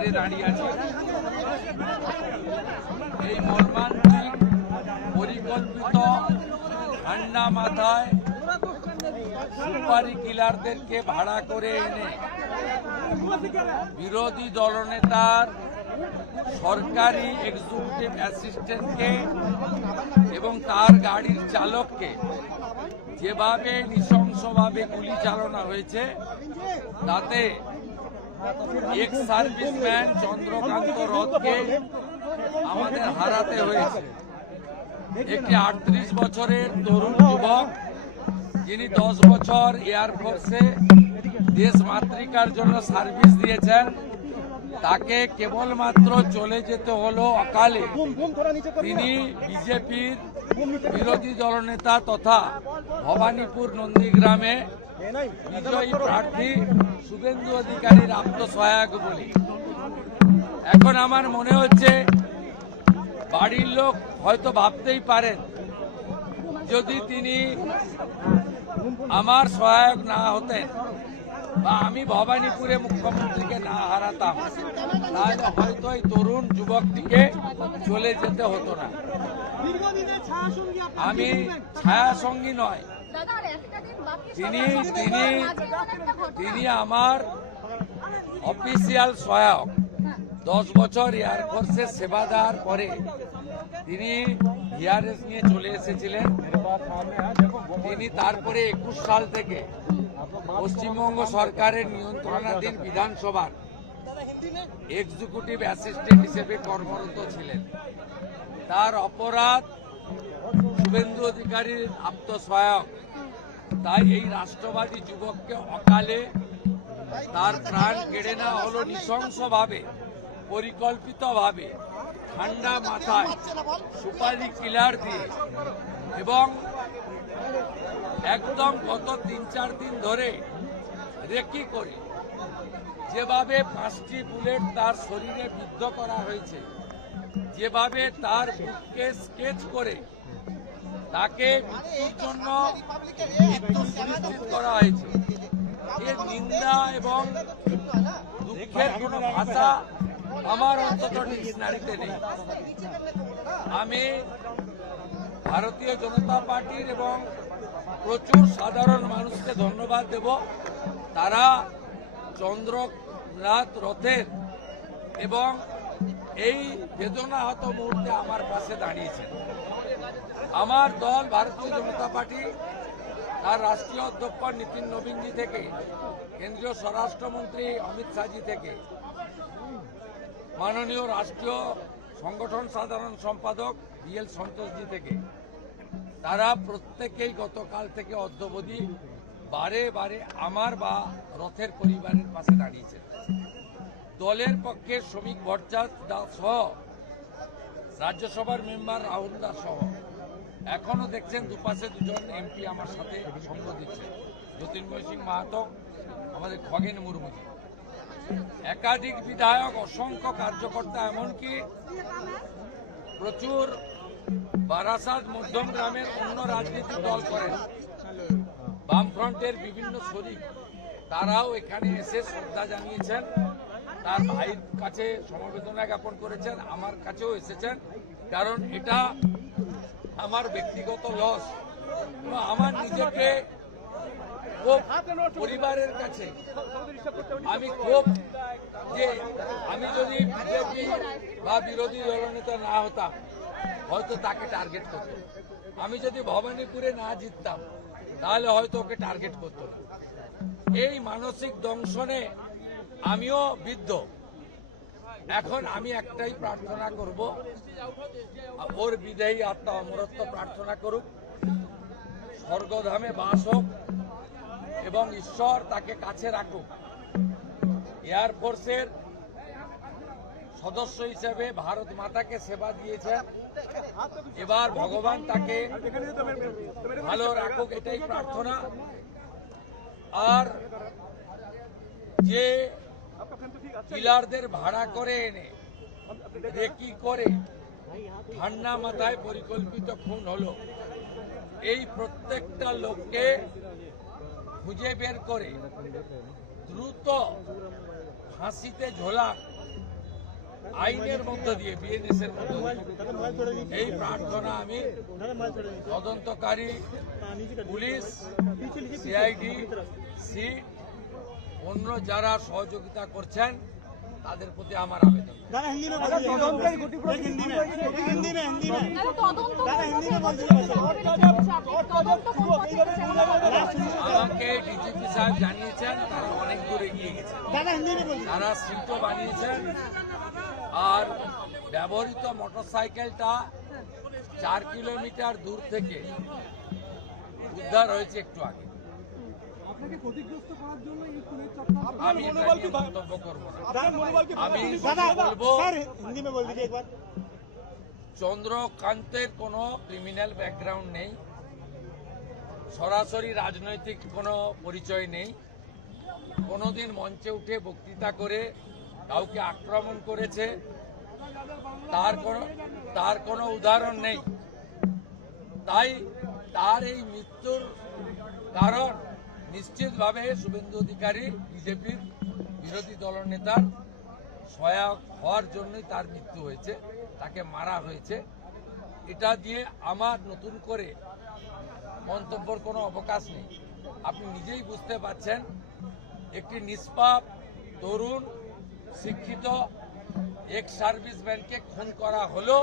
বাইরে দাঁড়িয়ে আছি। এই মর্মান্তিক পরিকল্পিত ঠান্ডা মাথায় সুপারি কিলারদেরকে ভাড়া করে এনে বিরোধী দলনেতার সরকারি এক্সিকিউটিভ অ্যাসিস্ট্যান্টকে এবং তার গাড়ির চালককে যেভাবে নৃশংসভাবে গুলি চালানো হয়েছে, তাতে এক্স সার্ভিসম্যান চন্দ্রকান্ত রথকে আমাদের হারাতে হয়েছে। একটি 38 বছরের তরুণ যুবক, যিনি 10 বছর এয়ারফোর্সে দেশ মাতৃকার জন্য সার্ভিস দিয়েছেন, তাকে কেবলমাত্র চলে যেতে হলো অকালে। তিনি বিজেপির বিরোধী দলনেতা তথা ভবানীপুর নন্দীগ্রামে বিজয়ী প্রার্থী শুভেন্দু অধিকারীর আত্মসহায়ক বলি। এখন আমার মনে হচ্ছে বাড়ির লোক হয়তো ভাবতেই পারেন, যদি তিনি আমার সহায়ক না হতেন বা আমি ভবানীপুরে মুখ্যমন্ত্রীকে না হারাতাম, তাহলে হয়তো এই তরুণ যুবকটিকে চলে যেতে হতো না। আমি ছায়া সঙ্গী নয়, তিনি আমার অফিসিয়াল সহায়ক। 10 বছর এয়ারফোর্সে সেবা দেওয়ার পরে তিনি ভিআরএস নিয়ে চলে এসেছিলেন। তিনি তারপরে 21 সাল থেকে পশ্চিমবঙ্গ সরকারের নিয়ন্ত্রণাধীন বিধানসভার এক্সিকিউটিভ অ্যাসিস্ট্যান্ট হিসেবে কর্মরত ছিলেন। তার অপরাধ শুভেন্দু অধিকারীর আত্মসহায়ক। তাই এই রাষ্ট্রবাদী যুবককে অকালে তার প্রাণ কেড়ে নেওয়া হলো নৃশংসভাবে, পরিকল্পিতভাবে, ঠান্ডা মাথায় সুপারি কিলার দিয়ে, এবং একদম গত 3-4 দিন ধরে রেকি করে যেভাবে 5টি বুলেট তার শরীরে বিদ্ধ করা হয়েছে, যেভাবে তার বুককে স্কেচ করে তাকে মৃত্যুর জন্য মৃত্যু সুনিশ্চিত করা হয়েছে, এর নিন্দা এবং দুঃখের কোনো ভাষা আমার অন্তত ডিকশনারিতে নেই। আমি ভারতীয় জনতা পার্টির এবং প্রচুর সাধারণ মানুষকে ধন্যবাদ দেব, তারা চন্দ্রনাথ রথের এবং এই বেদনাহত মুহূর্তে আমার পাশে দাঁড়িয়েছেন। আমার দল ভারতীয় জনতা পার্টি তার রাষ্ট্রীয় অধ্যক্ষ নীতিন নবীনজি থেকে কেন্দ্রীয় স্বরাষ্ট্রমন্ত্রী অমিত শাহজি থেকে মাননীয় রাষ্ট্রীয় সংগঠন সাধারণ সম্পাদক বিএল সন্তোষজি থেকে, তারা প্রত্যেকেই গতকাল থেকে অদ্যাবধি বারে বারে আমার বা রথের পরিবারের পাশে দাঁড়িয়েছেন। দলের পক্ষে শ্রমিক ভট্টাচার্য সহ রাজ্যসভার মেম্বার রাহুল দাস সহ এখনো দেখছেন দুপাশে দুজন এমপি আমার সাথে সঙ্গ দিচ্ছে, জ্যোতির্ময় সিং মাহাতো, আমাদের খগেন মুর্মুজি, একাধিক বিধায়ক, অসংখ্য কার্যকর্তা, এমনকি প্রচুর বারাসাত মধ্যম গ্রামের অন্য রাজনৈতিক দল করেন, বামফ্রন্টের বিভিন্ন শরিক, তারাও এখানে এসে শ্রদ্ধা জানিয়েছেন, তার ভাইয়ের কাছে সমবেদনা জ্ঞাপন করেছেন, আমার কাছেও এসেছেন। কারণ এটা আমার ব্যক্তিগত লস, আমার নিজেকে খুব পরিবারের কাছে আমি খুব, যে আমি যদি বিজেপি বা বিরোধী দলনেতা না হতাম হয়তো তাকে টার্গেট করত, আমি যদি ভবানীপুরে না জিততাম তাহলে হয়তো ওকে টার্গেট করত না। এই মানসিক দংশনে আমিও বিদ্ধ। এখন আমি একটাই প্রার্থনা করব, ওর বিদেহী আত্মা অমরত্ব প্রার্থনা করুক, স্বর্গধামে বাস হোক এবং ঈশ্বর তাকে কাছে রাখুক। এয়ারফোর্সের সদস্য হিসেবে ভারত মাতাকে সেবা দিয়েছেন, এবার ভগবান তাকে ভালো রাখুক, এটাই প্রার্থনা। আর যে কিলারদের ভাড়া করে এনে রেকি করে ঠান্ডা মাথায় পরিকল্পিত খুন হলো, এই প্রত্যেকটা লোককে খুঁজে বের করে দ্রুত ফাঁসিতে ঝোলাক আইনের মধ্য দিয়ে বিএনএস এর মধ্য দিয়ে এই প্রার্থনা আমি তদন্তকারী পুলিশ, সিআইডি, সিট, অন্য যারা সহযোগিতা করছেন তাদের প্রতি আমার আবেদন। আমাকে ডিজিপি সাহেব জানিয়েছেন তারা অনেক দূর এগিয়ে গেছে, তারা সিটও বানিয়েছেন। আর ব্যবহৃত মোটরসাইকেলটা 4 কিলোমিটার দূর থেকে উদ্ধার হয়েছে একটু আগে। আমি এটা নিয়ে মন্তব্য করবো না। আমি বলবো চন্দ্রকান্তের কোনো ক্রিমিনাল ব্যাকগ্রাউন্ড নেই, সরাসরি রাজনৈতিক কোনো পরিচয় নেই, কোনোদিন মঞ্চে উঠে বক্তৃতা করে কাউকে আক্রমণ করেছে তার কোনো উদাহরণ নেই। তাই তার এই মৃত্যুর কারণ নিশ্চিতভাবে শুভেন্দু অধিকারী বিজেপির বিরোধী দলনেতার সহায়ক হওয়ার জন্যই তার মৃত্যু হয়েছে, তাকে মারা হয়েছে। এটা দিয়ে আমার নতুন করে মন্তব্যের কোনো অবকাশ নেই। আপনি নিজেই বুঝতে পারছেন একটি নিষ্পাপ তরুণ শিক্ষিত এক্স সার্ভিসম্যানকে খুন করা হলো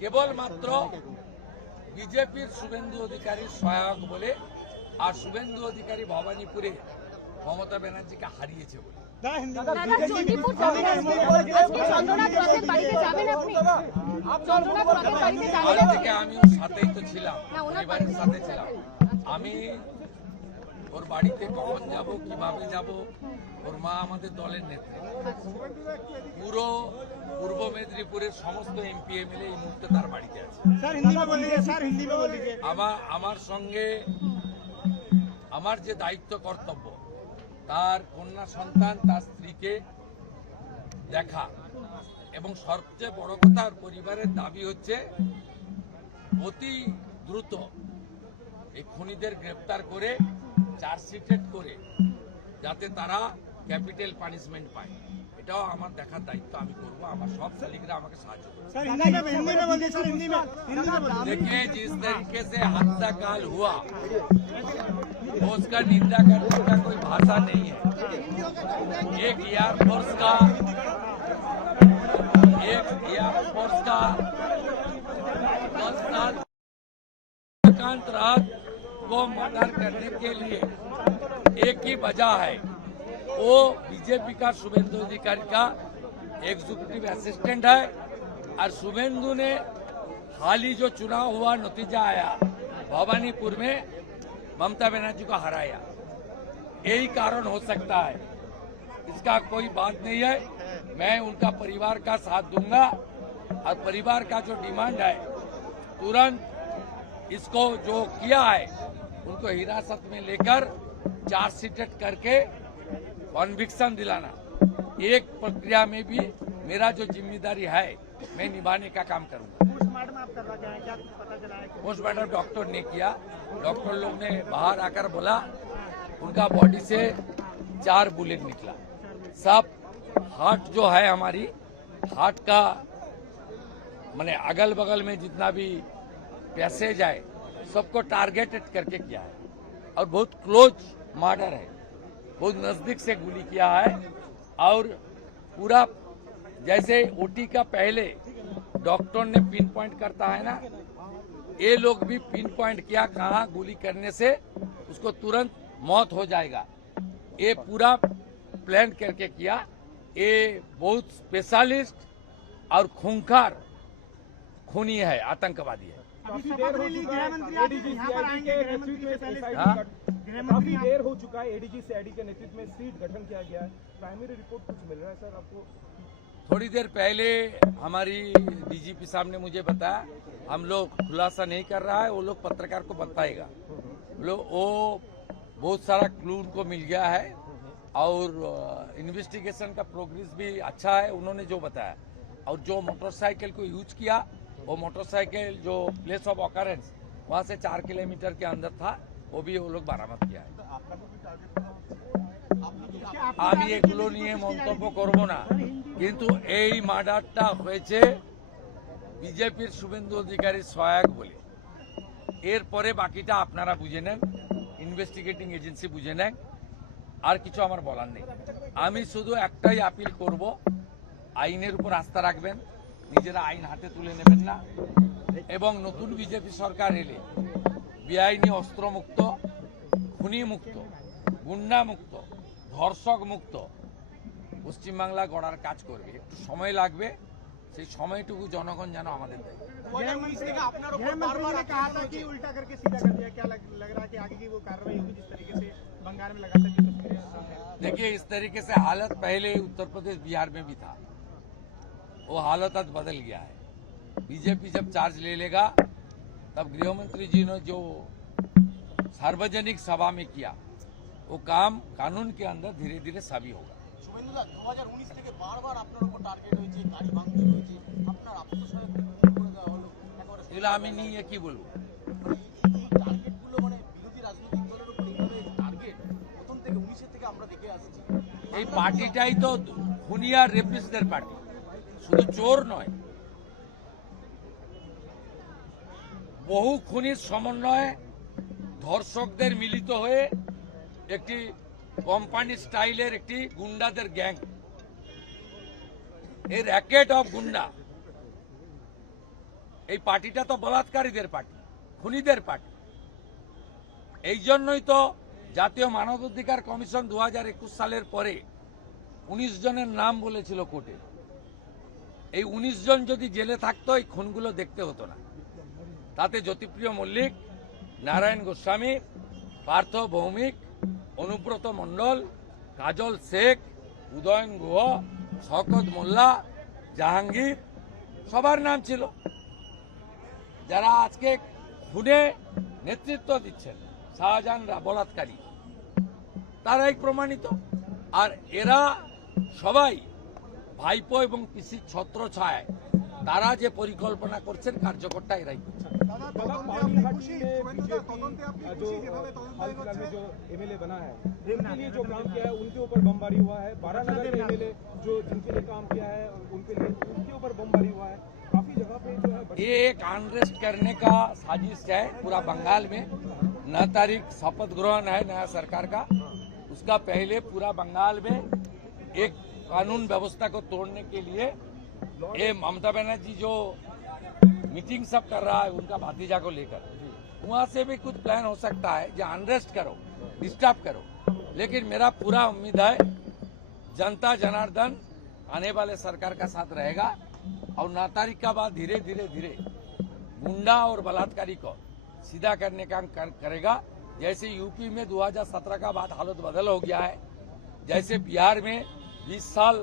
কেবলমাত্র বিজেপির শুভেন্দু অধিকারীর সহায়ক বলে, আর শুভেন্দু অধিকারী ভবানীপুরে মমতা ব্যানার্জিকে হারিয়েছে বলে। আমিও সাথেই তো ছিলাম, পরিবারের সাথে ছিলাম। আমি ওর বাড়িতে কখন যাব, কিভাবে যাব, ওর মা আমাদের দলের নেত্রী, পুরো পূর্ব মেদিনীপুরের সমস্ত এমপি এমএলএ এই মুহূর্তে তার বাড়িতে আছে। আমার সঙ্গে আমার যে দায়িত্ব কর্তব্য, তার কন্যা সন্তান, তার স্ত্রীকে দেখা, এবং সবচেয়ে বড় কথা পরিবারের দাবি হচ্ছে অতি দ্রুত এই খুনিদের গ্রেপ্তার করে চার্জশিটেড করে যাতে তারা ক্যাপিটাল পানিশমেন্ট পায়। এটাও আমার দেখার দায়িত্ব আমি করব। আমার সব শালিকরা আমাকে সাহায্য করবে। देखिए जिस तरीके से हत्याकांड हुआ उसका निंदा करने का कोई भाषा नहीं है। एक एयरफोर्स का 10 साल रात को मर्डर करने के लिए एक ही वजह है, वो बीजेपी का शुभेंदु अधिकारी का एग्जीक्यूटिव असिस्टेंट है। और शुभेंदु ने हाल ही जो चुनाव हुआ नतीजा आया, भवानीपुर में ममता बनर्जी को हराया, यही कारण हो सकता है। इसका कोई बात नहीं है। मैं उनका परिवार का साथ दूंगा और परिवार का जो डिमांड है तुरंत इसको जो किया है उनको हिरासत में लेकर चार्जशीटेड करके कन्विक्शन दिलाना, एक प्रक्रिया में भी मेरा जो जिम्मेदारी है मैं निभाने का काम करूंगा। पोस्टमार्टम डॉक्टर ने किया, डॉक्टर लोग ने बाहर आकर बोला उनका बॉडी से 4 बुलेट निकला। सब हार्ट जो है हमारी हार्ट का माने अगल बगल में जितना भी पैसेज है सबको टारगेटेड करके किया है और बहुत क्लोज मर्डर है, बहुत नजदीक से गोली किया है। और पूरा जैसे ओटी का पहले डॉक्टर ने पिन पॉइंट करता है ना, ये लोग भी पिन पॉइंट किया कहाँ गोली करने से उसको तुरंत मौत हो जाएगा, ये पूरा प्लान करके किया। ये बहुत स्पेशलिस्ट और खूंखार खूनी है, आतंकवादी है। काफी देर हो चुका है, एडीजी सीआईडी के नेतृत्व में सीट गठन किया गया है। प्राइमरी रिपोर्ट कुछ मिल रहा है सर आपको? थोड़ी देर पहले हमारी डीजीपी साहब ने मुझे बताया, हम लोग खुलासा नहीं कर रहा है, वो लोग पत्रकार को बताएगा। वो बहुत सारा क्लू उनको मिल गया है और इन्वेस्टिगेशन का प्रोग्रेस भी अच्छा है उन्होंने जो बताया। और जो मोटरसाइकिल को यूज किया वो मोटरसाइकिल जो प्लेस ऑफ ऑकरेंस वहाँ से 4 किलोमीटर के अंदर था, वो भी वो लोग बरामद किया है। আমি এগুলো নিয়ে মন্তব্য করব না। কিন্তু এই মার্ডারটা হয়েছে বিজেপির শুভেন্দু অধিকারীর সহায়ক বলে। এরপরে বাকিটা আপনারা বুঝে নেন, ইনভেস্টিগেটিং এজেন্সি বুঝে নেন, আর কিছু আমার বলার নেই। আমি শুধু একটাই আপিল করব, আইনের উপর আস্থা রাখবেন, নিজেরা আইন হাতে তুলে নেবেন না, এবং নতুন বিজেপি সরকার এলে বেআইনি অস্ত্রমুক্ত, খুনি মুক্ত, গুন্ডা মুক্ত, ধর্ষক মুক্ত পশ্চিমবাংলা গড়ার কাজ করবে। একটু সময় লাগবে, সেই সময়টুকু জনগণ যেন আমাদের দেয়। कहा था कि उल्टा करके सीधा कर दिया, क्या लग रहा है कि आगे की वो कार्रवाई होगी जिस तरीके से बंगाल में लगातार जो तस्वीरें हैं? देखिए, इस तरीके से हालत पहले उत्तर प्रदेश बिहार में भी था, वो हालत आज बदल गया है। बीजेपी जब चार्ज ले लेगा तब गृह मंत्री जी ने जो सार्वजनिक सभा में किया वो काम कानून के अंदर धीरे धीरे सभी होगा। শুভেন্দুদা 2019 থেকে বারবার আপনার উপর টার্গেট হয়েছে, গাড়ি ভাঙচুর হয়েছে, আপনার আত্মসমর্পণ করে দেওয়া হলো। একেবারে এগুলো আমি নিয়ে কি বলবো? এই টার্গেটগুলো মানে বিরোধী রাজনৈতিক দলের উপর এইভাবে টার্গেট প্রথম থেকে 19 থেকে আমরা দেখে আসছি। এই পার্টিটাই তো খুনিয়া রেপিস্টদের পার্টি, শুধু চোর নয়, বহু খুনির সমন্বয়ে ধর্ষকদের মিলিত হয়ে একটি কোম্পানি স্টাইলের একটি গুন্ডাদের গ্যাং, এই র্যাকেট অফ গুন্ডা। এই পার্টিটা তো বলাৎকারীদের পার্টি, খুনিদের পার্টি। এই জন্যই তো জাতীয় মানবাধিকার কমিশন 2021 সালের পরে 19 জনের নাম বলেছিল কোর্টে। এই 19 জন যদি জেলে থাকতো এই খুনগুলো দেখতে হতো না। তাতে জ্যোতিপ্রিয় মল্লিক, নারায়ণ গোস্বামী, পার্থ ভৌমিক, অনুব্রত মণ্ডল, কাজল শেখ, উদয়ন গুহ, শওকত মোল্লা, জাহাঙ্গীর, সবার নাম ছিল, যারা আজকে খুনে নেতৃত্ব দিচ্ছেন, শাহজাহানরা বলাৎকারী, তারাই প্রমাণিত। আর এরা সবাই ভাইপো এবং পিসির ছত্রছায়ায় তারা যে পরিকল্পনা করছেন, কার্যকর্তা এরাই করছেন। पानीहाटी में बीजेपी जो हाल फिलहाल में जो एमएलए बना है, उनके लिए जो काम किया है उनके ऊपर बमबारी हुआ है। बारानगर के एमएलए जो जिनके लिए काम किया है उनके लिए उनके ऊपर बमबारी हुआ है। काफी जगह पे जो है ये एक अनरेस्ट करने का साजिश है पूरा बंगाल में। 9 तारीख शपथ ग्रहण है नया सरकार का, उसका पहले पूरा बंगाल में एक कानून व्यवस्था को तोड़ने के लिए ये ममता बनर्जी जो मीटिंग सब कर रहा है उनका भतीजा को लेकर, वहां से भी कुछ प्लान हो सकता है जो अनरेस्ट करो, डिस्टर्ब करो। लेकिन मेरा पूरा उम्मीद है जनता जनार्दन आने वाले सरकार का साथ रहेगा और 9 तारीख का बाद धीरे धीरे धीरे गुंडा और बलात्कारी को सीधा करने का काम करेगा। जैसे यूपी में 2017 का बाद हालत बदल हो गया है, जैसे बिहार में 20 साल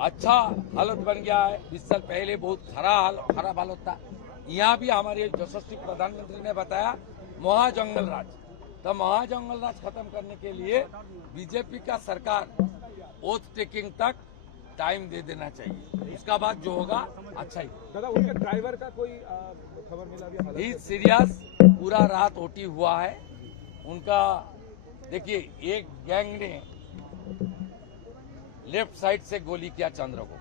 अच्छा हालत बन गया है, 20 साल पहले बहुत खराब हालत था। यहाँ भी हमारे यशस्वी प्रधानमंत्री ने बताया महाजंगल राज, तो महाजंगल राज खत्म करने के लिए बीजेपी का सरकार ओथ टेकिंग तक टाइम दे देना चाहिए, उसका बाद जो होगा अच्छा ही। दादा उनके ड्राइवर का कोई खबर मिला अभी? ही सीरियस, पूरा रात ओटी हुआ है उनका। देखिए, एक गैंग ने लेफ्ट साइड से गोली किया चंद्र को,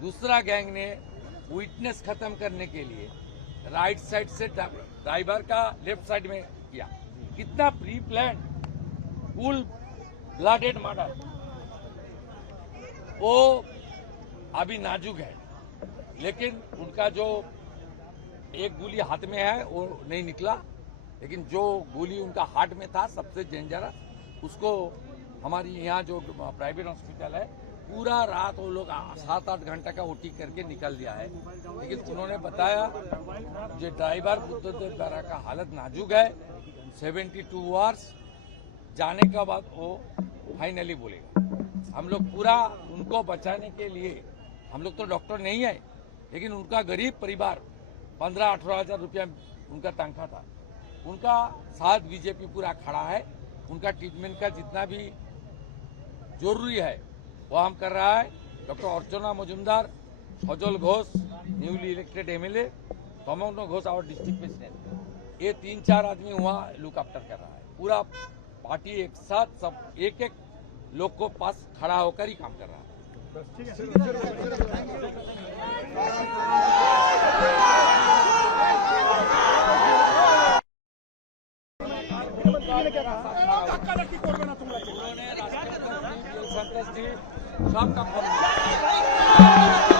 दूसरा गैंग ने विटनेस खत्म करने के लिए राइट साइड से ड्राइवर का लेफ्ट साइड में किया। कितना pre plan, cool blooded murder, वो अभी नाजुक है। लेकिन उनका जो एक गोली हाथ में है वो नहीं निकला, लेकिन जो गोली उनका हार्ट में था सबसे डेंजरस, उसको हमारी यहाँ जो प्राइवेट हॉस्पिटल है पूरा रात वो लोग 7-8 घंटा का ओटी करके निकल दिया है। लेकिन उन्होंने बताया जो ड्राइवर बुद्धदेव द्वारा का हालत नाजुक है, 72 आवर्स जाने के बाद वो फाइनली बोलेगा। हम लोग पूरा उनको बचाने के लिए, हम लोग तो डॉक्टर नहीं है, लेकिन उनका गरीब परिवार 15-18 हजार रुपया उनका तनख्वाह था, उनका साथ बीजेपी पूरा खड़ा है। उनका ट्रीटमेंट का जितना भी जरूरी है वो हम कर रहा है। Doctor Archana Majumdar, Sajal Ghosh newly elected MLA, Tamagna Ghosh और डिस्ट्रिक्ट प्रेसिडेंट, ये 3-4 आदमी वहाँ लुक आफ्टर कर रहा है। पूरा पार्टी एक साथ सब एक लोग को पास खड़ा होकर ही काम कर रहा है। সব কাম করবে